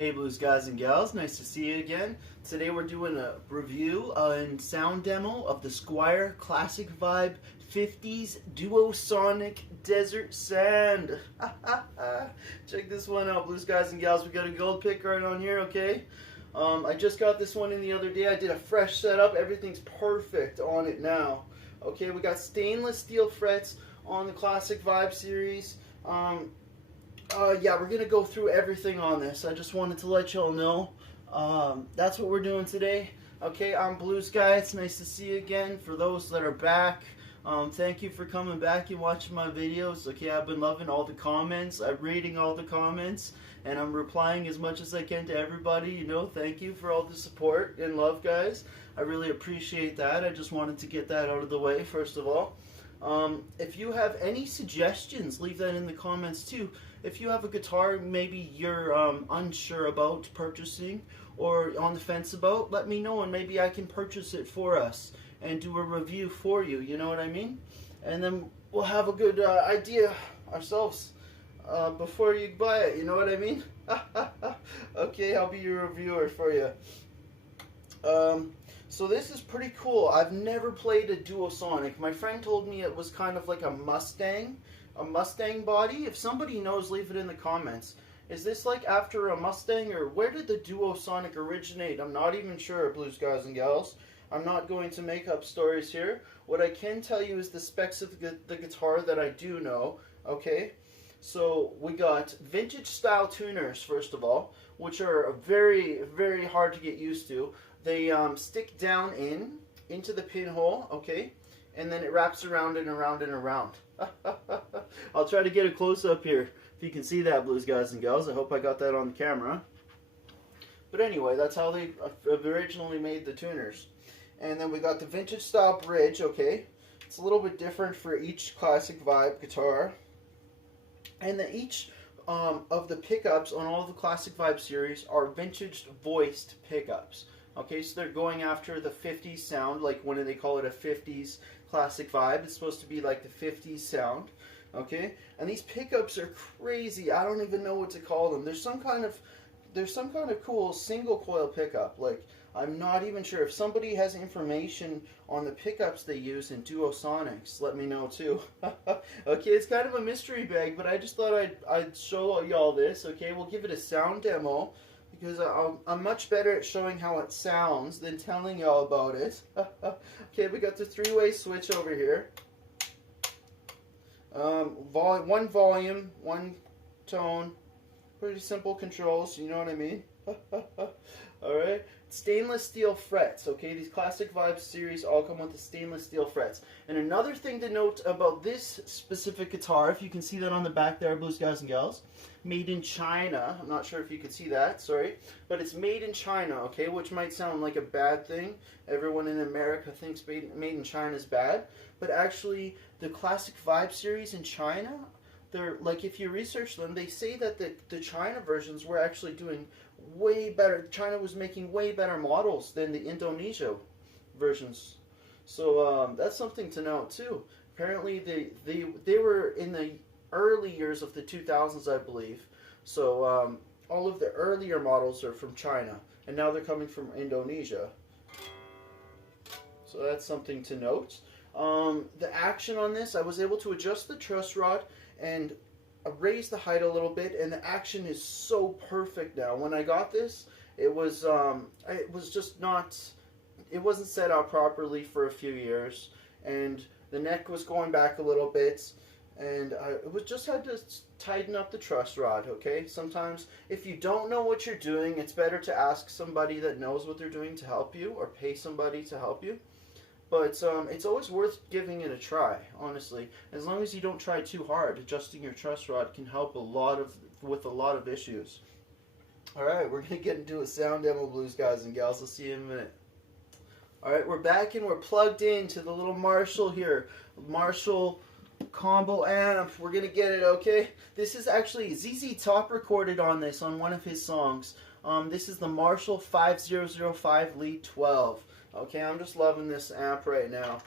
Hey blues guys and gals, nice to see you again. Today we're doing a review and sound demo of the Squier Classic Vibe 50s Duosonic Desert Sand. Check this one out, blues guys and gals. We got a gold pick right on here, okay? I just got this one in the other day. I did a fresh setup. Everything's perfect on it now. Okay, we got stainless steel frets on the Classic Vibe series. Yeah, we're going to go through everything on this. I just wanted to let y'all know. That's what we're doing today. Okay, I'm Blues Guy. It's nice to see you again. For those that are back, thank you for coming back and watching my videos. Okay, I've been loving all the comments. I'm reading all the comments, and I'm replying as much as I can to everybody. You know, thank you for all the support and love, guys. I really appreciate that. I just wanted to get that out of the way, first of all. If you have any suggestions, leave that in the comments too. If you have a guitar maybe you're unsure about purchasing or on the fence about, let me know and maybe I can purchase it for us and do a review for you, you know what I mean? And then we'll have a good idea ourselves before you buy it, you know what I mean? Okay, I'll be your reviewer for you. So this is pretty cool. I've never played a Duosonic. My friend told me it was kind of like a Mustang body. If somebody knows, leave it in the comments. Is this like after a Mustang, or where did the Duosonic originate? I'm not even sure, blues guys and gals. I'm not going to make up stories here. What I can tell you is the specs of the guitar that I do know, okay? So we got vintage style tuners, first of all, which are very, very hard to get used to. They stick down into the pinhole, okay? And then it wraps around and around and around. I'll try to get a close-up here if you can see that, blues guys and gals. I hope I got that on the camera. But anyway, that's how they originally made the tuners. And then we got the vintage style bridge, okay? It's a little bit different for each Classic Vibe guitar. And then each of the pickups on all the Classic Vibe series are vintage voiced pickups. Okay, so they're going after the 50s sound, like when they call it a 50s Classic Vibe. It's supposed to be like the 50s sound, okay? And these pickups are crazy. I don't even know what to call them. There's some kind of cool single coil pickup. Like, I'm not even sure. If somebody has information on the pickups they use in Duosonics, let me know too. Okay, it's kind of a mystery bag, but I just thought I'd show y'all this. Okay, we'll give it a sound demo, because I'm much better at showing how it sounds than telling y'all about it. Okay, we got the three-way switch over here. One volume, one tone. Pretty simple controls, you know what I mean? Alright, stainless steel frets, okay? These Classic Vibe series all come with the stainless steel frets. And another thing to note about this specific guitar, if you can see that on the back there, blues guys and gals, made in China. I'm not sure if you could see that, sorry. But it's made in China, okay? Which might sound like a bad thing. Everyone in America thinks made in China is bad. But actually, the Classic Vibe series in China, they're, like, if you research them, they say that the China versions were actually doing way better. China was making way better models than the Indonesia versions. So that's something to note too. Apparently they were in the early years of the 2000s, I believe. So all of the earlier models are from China, and now they're coming from Indonesia. So that's something to note. The action on this, I was able to adjust the truss rod and raise the height a little bit, and the action is so perfect now. When I got this, it was just not, it wasn't set out properly for a few years, and the neck was going back a little bit, and I just had to tighten up the truss rod, okay? Sometimes, if you don't know what you're doing, it's better to ask somebody that knows what they're doing to help you, or pay somebody to help you. But it's always worth giving it a try, honestly. As long as you don't try too hard, adjusting your truss rod can help with a lot of issues. Alright, we're going to get into a sound demo, blues guys and gals. I'll see you in a minute. Alright, we're back and we're plugged into the little Marshall here. Marshall combo amp. We're going to get it, okay? This is actually, ZZ Top recorded on this on one of his songs. This is the Marshall 5005 Lead 12. Okay, I'm just loving this amp right now.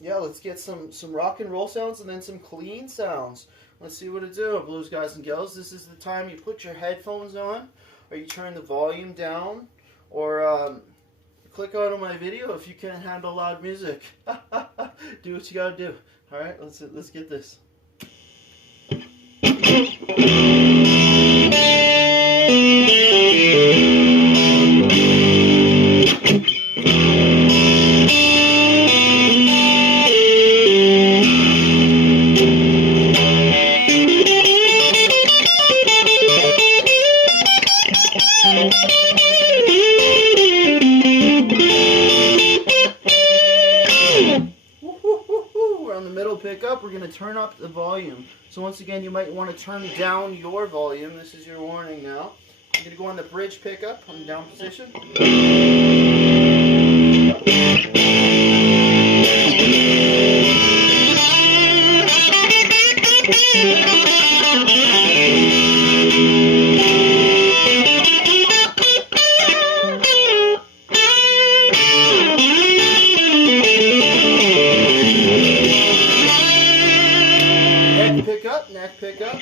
Yeah, let's get some rock and roll sounds and then some clean sounds. Let's see what it do, blues guys and gals. This is the time you put your headphones on, or you turn the volume down, or click on my video if you can't handle loud music. Do what you gotta do. All right, let's get this. We're on the middle pickup. We're going to turn up the volume. So once again, you might want to turn down your volume. This is your warning now. I'm going to go on the bridge pickup on the down position. Neck pickup.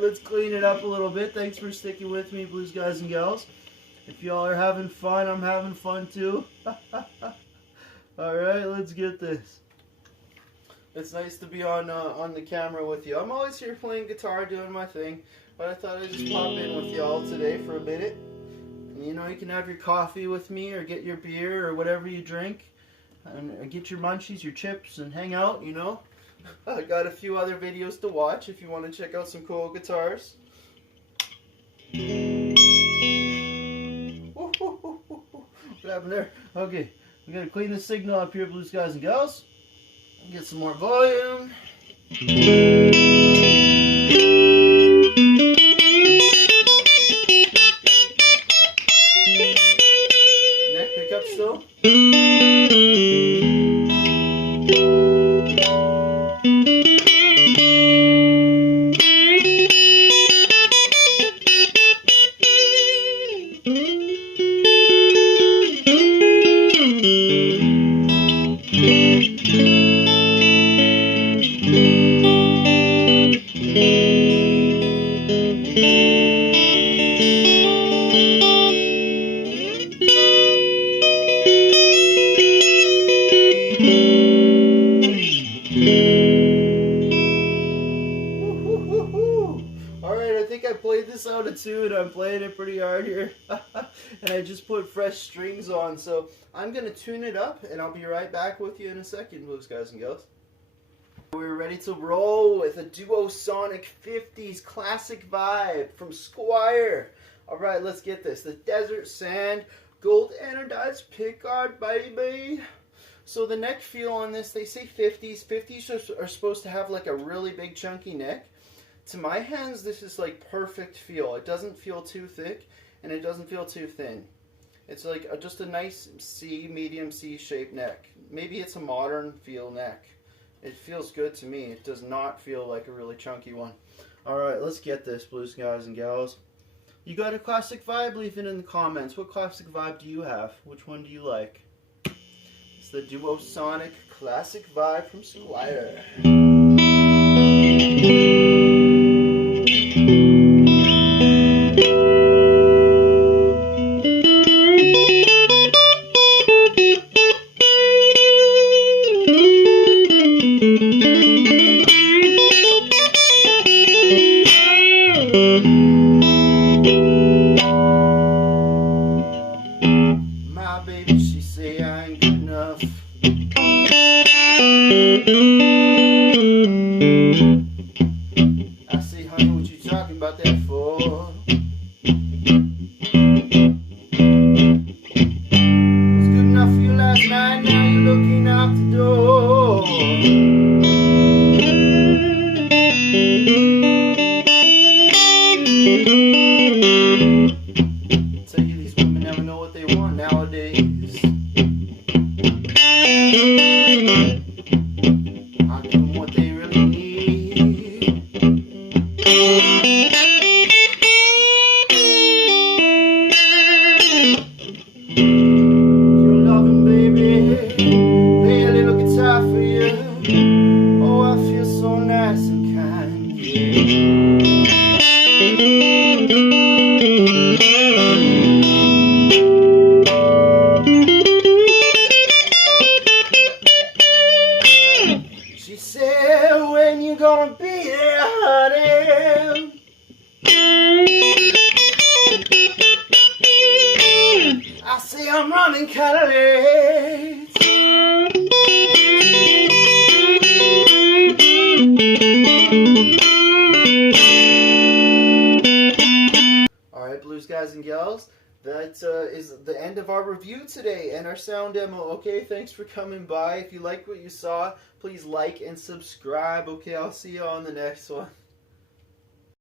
Let's clean it up a little bit. Thanks for sticking with me, blues guys and gals. If y'all are having fun, I'm having fun too. Alright, let's get this. It's nice to be on the camera with you. I'm always here playing guitar, doing my thing, but I thought I'd just pop in with y'all today for a minute. And, you know, you can have your coffee with me, or get your beer, or whatever you drink, and get your munchies, your chips, and hang out, you know. I got a few other videos to watch if you want to check out some cool guitars. What happened there? Okay, we gotta clean the signal up here, blues guys and gals. Get some more volume. Neck pickup still. I played this out of tune. I'm playing it pretty hard here. And I just put fresh strings on. So I'm going to tune it up, and I'll be right back with you in a second, blues guys and gals. We're ready to roll with a Duosonic 50s classic vibe from Squier. Alright, let's get this. The Desert Sand Gold Anodized Pickguard, baby. So the neck feel on this, they say 50s. 50s are supposed to have like a really big chunky neck. To my hands, this is like perfect feel. It doesn't feel too thick, and it doesn't feel too thin. It's like just a nice C, medium C shaped neck. Maybe it's a modern feel neck. It feels good to me. It does not feel like a really chunky one. Alright, let's get this, blues guys and gals. You got a classic vibe? Leave it in the comments. What classic vibe do you have? Which one do you like? It's the Duosonic classic vibe from Squier. My baby, she say I ain't good enough. I say, honey, what you talking about that for? the door. Tell you these women never know what they want nowadays. I'll give them what they really need. You're loving, baby. Play a little guitar for you. Oh, I feel so nice and kind, yeah. She said, when you gonna be there, honey? I say, I'm running kinda late. Alright, blues guys and gals, that is the end of our review today and our sound demo. Okay, thanks for coming by. If you like what you saw, please like and subscribe. Okay, I'll see you on the next one.